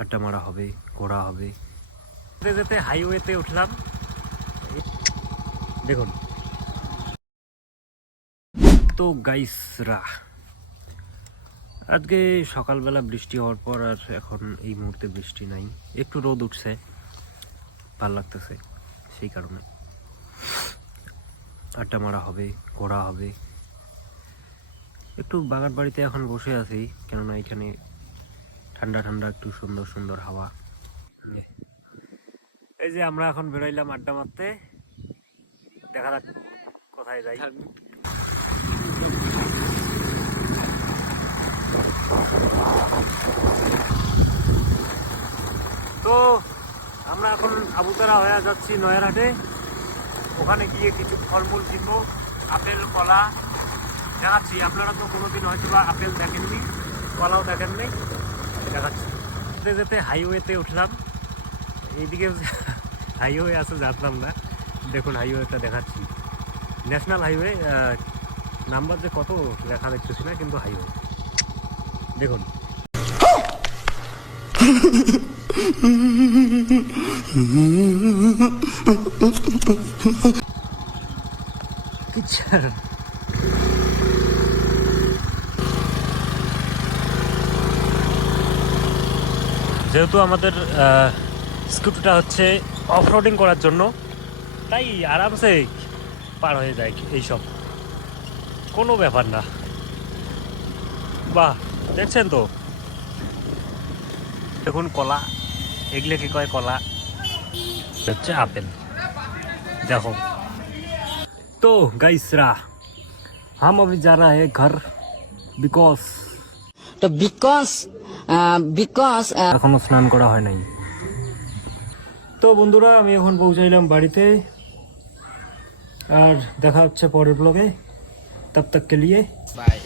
আড্ডা মারা হবে, ঘোরা হবে। যেতে যেতে হাইওয়েতে উঠলাম। দেখুন তো গাইসরা, আজকে সকালবেলা বৃষ্টি হওয়ার পর আর এখন এই মুহূর্তে বৃষ্টি নাই, একটু রোদ উঠছে, ভাল লাগতেছে, সেই কারণে আড্ডা মারা হবে, ঘোরা হবে। একটু বাগান বাড়িতে এখন বসে আছি, কেননা এখানে ঠান্ডা ঠান্ডা একটু সুন্দর সুন্দর হাওয়া। এই যে আমরা এখন বেরোইলাম আড্ডা মারতে, দেখা যাক কোথায় যাই। তো আমরা এখন আবুতারা হয়ে যাচ্ছি নয়ারহাটে। ওখানে গিয়ে কিছু ফলমূল কিনবো, আপেল কলা দেখাচ্ছি। আপনারা তো কোনোদিন হয়তো বা আপেল দেখেননি, কলাও দেখেননি, দেখাচ্ছি। যেতে যেতে হাইওয়েতে উঠলাম। এইদিকে হাইওয়ে আছে জানতাম না, দেখুন হাইওয়েটা দেখাচ্ছি, ন্যাশনাল হাইওয়ে। নাম্বার যে কত লেখা দেখতেছি না, কিন্তু হাইওয়ে দেখুন। যেহেতু আমাদের স্কুটিটা হচ্ছে অফরোডিং করার জন্য, তাই আরামসে পার হয়ে যায় এইসব, কোনো ব্যাপার না। বাহ, দেখছেন তো, দেখুন কলা, এগুলো কি কয় কলা, হচ্ছে আপেল, দেখো। तो गाइसरा, हम अभी जा रहे हैं घर, बिकॉज তো বিকজ এখনো স্নান করা হয় নাই। তো বন্ধুরা, আমি এখন পৌঁছাইলাম বাড়িতে, আর দেখা হচ্ছে পরের ব্লগে। তব তক কে লিয়ে বাই।